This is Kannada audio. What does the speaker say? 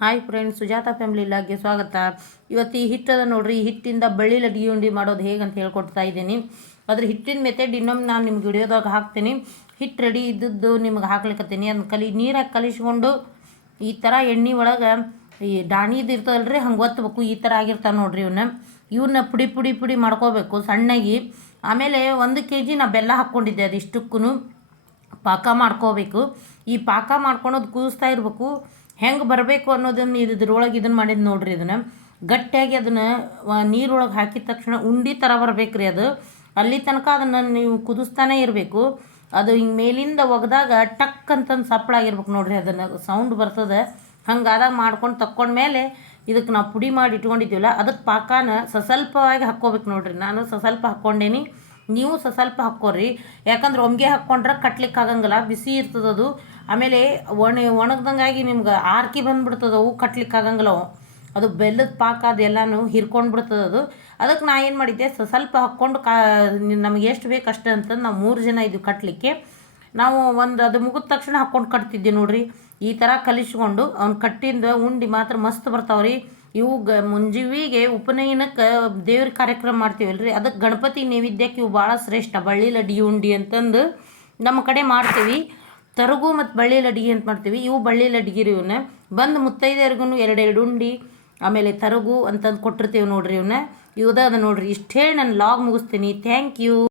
ಹಾಯ್ ಫ್ರೆಂಡ್ಸ್, ಸುಜಾತ ಫ್ಯಾಮಿಲಿ ಲಾಗ್ಗೆ ಸ್ವಾಗತ. ಇವತ್ತು ಈ ಹಿಟ್ಟದ ನೋಡ್ರಿ, ಈ ಹಿಟ್ಟಿಂದ ಬಳ್ಳಿ ಲಡ್ಗಿ ಉಂಡಿ ಮಾಡೋದು ಹೇಗಂತ ಹೇಳ್ಕೊಡ್ತಾ ಇದ್ದೀನಿ. ಅದ್ರ ಹಿಟ್ಟಿನ ಮೆಥಡ್ ಇನ್ನೊಮ್ಮೆ ನಾನು ನಿಮ್ಗೆ ವಿಡಿಯೋದಾಗ ಹಾಕ್ತೀನಿ. ಹಿಟ್ಟು ರೆಡಿ ಇದ್ದದ್ದು ನಿಮ್ಗೆ ಹಾಕ್ಲಿಕ್ಕತ್ತೀನಿ. ಅದನ್ನ ನೀರಾಗಿ ಕಲಿಸ್ಕೊಂಡು ಈ ಥರ ಎಣ್ಣೆ ಒಳಗೆ ಈ ಡಾಣಿದು ಇರ್ತದಲ್ರಿ, ಹಂಗೆ ಒತ್ತಬೇಕು. ಈ ಥರ ಆಗಿರ್ತಾವೆ ನೋಡ್ರಿ. ಇವನ್ನ ಪುಡಿ ಪುಡಿ ಪುಡಿ ಮಾಡ್ಕೋಬೇಕು ಸಣ್ಣಗೆ. ಆಮೇಲೆ 1 kg ನಾ ಬೆಲ್ಲ ಹಾಕ್ಕೊಂಡಿದ್ದೆ. ಅದು ಇಷ್ಟಕ್ಕೂ ಪಾಕ ಮಾಡ್ಕೋಬೇಕು. ಈ ಪಾಕ ಮಾಡ್ಕೊಳೋದು ಕುದಿಸ್ತಾ ಇರಬೇಕು. ಹೆಂಗೆ ಬರಬೇಕು ಅನ್ನೋದನ್ನು ಇದ್ರೊಳಗೆ ಇದನ್ನು ಮಾಡಿದ್ದು ನೋಡ್ರಿ. ಇದನ್ನು ಗಟ್ಟಿಯಾಗಿ ಅದನ್ನು ನೀರೊಳಗೆ ಹಾಕಿದ ತಕ್ಷಣ ಉಂಡೆ ಥರ ಬರ್ಬೇಕು ರೀ. ಅದು ಅಲ್ಲಿ ತನಕ ಅದನ್ನು ನೀವು ಕುದಿಸ್ತಾನೆ ಇರಬೇಕು. ಅದು ಹಿಂಗೆ ಮೇಲಿಂದ ಒಗೆದಾಗ ಟಕ್ ಅಂತಂದು ಸಪ್ಪಳಾಗಿರ್ಬೇಕು ನೋಡ್ರಿ. ಅದನ್ನು ಸೌಂಡ್ ಬರ್ತದೆ. ಹಂಗಾದಾಗ ಮಾಡ್ಕೊಂಡು ತಕ್ಕೊಂಡ್ಮೇಲೆ ಇದಕ್ಕೆ ನಾವು ಪುಡಿ ಮಾಡಿ ಇಟ್ಕೊಂಡಿದ್ದೀವಲ್ಲ, ಅದಕ್ಕೆ ಪಾಕನ ಸ್ವಲ್ಪವಾಗಿ ಹಾಕ್ಕೋಬೇಕು ನೋಡ್ರಿ. ನಾನು ಸ್ವಲ್ಪ ಹಾಕ್ಕೊಂಡೇನಿ, ನೀವು ಸ್ವಲ್ಪ ಹಾಕ್ಕೊರಿ. ಯಾಕಂದ್ರೆ ಒಮ್ಗೆ ಹಾಕ್ಕೊಂಡ್ರೆ ಕಟ್ಲಿಕ್ಕೆ ಆಗಂಗಿಲ್ಲ, ಬಿಸಿ ಇರ್ತದದು. ಆಮೇಲೆ ಒಣಗ್ದಂಗಾಗಿ ನಿಮ್ಗೆ ಆರ್ಕಿ ಬಂದುಬಿಡ್ತದವು, ಕಟ್ಲಿಕ್ಕೆ ಆಗಂಗಿಲ್ಲ. ಅದು ಬೆಲ್ಲದ ಪಾಕ ಅದೆಲ್ಲನೂ ಹಿರ್ಕೊಂಡು ಬಿಡ್ತದದು. ಅದಕ್ಕೆ ನಾ ಏನು ಮಾಡಿದ್ದೆ, ಸ್ವಲ್ಪ ಹಾಕ್ಕೊಂಡು ನಮಗೆ ಎಷ್ಟು ಬೇಕು ಅಷ್ಟೇ ಅಂತಂದು ನಾವು 3 ಜನ ಇದ್ವಿ ಕಟ್ಟಲಿಕ್ಕೆ. ನಾವು ಅದು ಮುಗಿದ ತಕ್ಷಣ ಹಾಕ್ಕೊಂಡು ಕಟ್ತಿದ್ದೆ ನೋಡ್ರಿ. ಈ ಥರ ಕಲಿಸ್ಕೊಂಡು ಅವ್ನು ಕಟ್ಟಿಂದ ಉಂಡೆ ಮಾತ್ರ ಮಸ್ತ್ ಬರ್ತಾವ್ರಿ. ಇವು ಮುಂಜಿವಿಗೆ ಉಪನಯನಕ್ಕೆ ದೇವ್ರ ಕಾರ್ಯಕ್ರಮ ಮಾಡ್ತೀವಲ್ರಿ, ಅದಕ್ಕೆ ಗಣಪತಿ ನೈವೇದ್ಯಕ್ಕೆ ಇವು ಭಾಳ ಶ್ರೇಷ್ಠ. ಬಳ್ಳಿ ಲಡ್ಡಿ ಉಂಡೆ ಅಂತಂದು ನಮ್ಮ ಕಡೆ ಮಾಡ್ತೀವಿ. ತರಗು ಮತ್ತು ಬಳ್ಳಿ ಲಡ್ಗಿ ಅಂತ ಮಾಡ್ತೀವಿ. ಇವು ಬಳ್ಳಿ ಲಡ್ಗಿರಿ. ಇವನ್ನ ಬಂದು ಮುತ್ತೈದೆಯರ್ಗು 2 ಉಂಡೆ ಆಮೇಲೆ ತರಗು ಅಂತಂದು ಕೊಟ್ಟಿರ್ತೀವಿ ನೋಡ್ರಿ. ಇವನ್ನ ಅದ ನೋಡ್ರಿ. ಇಷ್ಟು ಹೇಳಿ ನಾನು ಲಾಗ್ ಮುಗಿಸ್ತೀನಿ. Thank you.